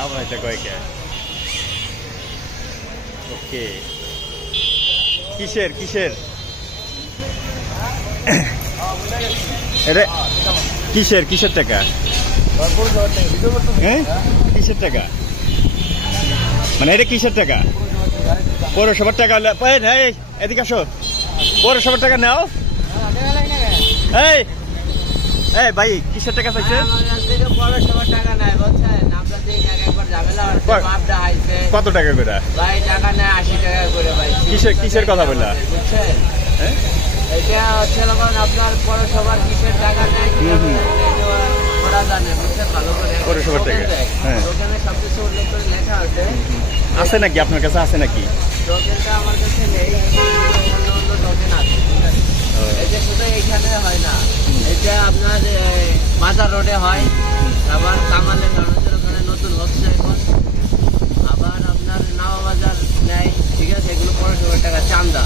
লাভ হয়েছে কয়েকে। ওকে, কিসের কিসের এটা, কিসের কিসের টাকা? হ্যাঁ, কিসের টাকা মানে এটা কিসের টাকা? পৌরসভার টাকা। এদিকে আসো, পৌরসভার টাকা নাও। এই এই ভাই, কিসের টাকা চাইছে? কত টাকা করে? কিসের কিসের কথা বললা? এটা হচ্ছে আপনার পৌরসভার কিসের টাকা নেয় ওরা জানে, বুঝছেন ভালো করে। পৌরসভার টাকা, হ্যাঁ, ওখানে সবকিছু উল্লেখ করে লেখা আছে। আছে নাকি আপনার কাছে? আছে নাকি? টোকেনটা আমার কাছে নেই, অন্য অন্য টোকেন আছে। এটা শুধু এইখানে হয় না, এটা আপনার মাজার রোডে হয়, আবার কামালের গার্মেন্টসের ওখানে নতুন হচ্ছে এখন, আবার আপনার নাওয়া বাজার নেয়। ঠিক আছে, এগুলো পৌরসভার টাকা চান্দা।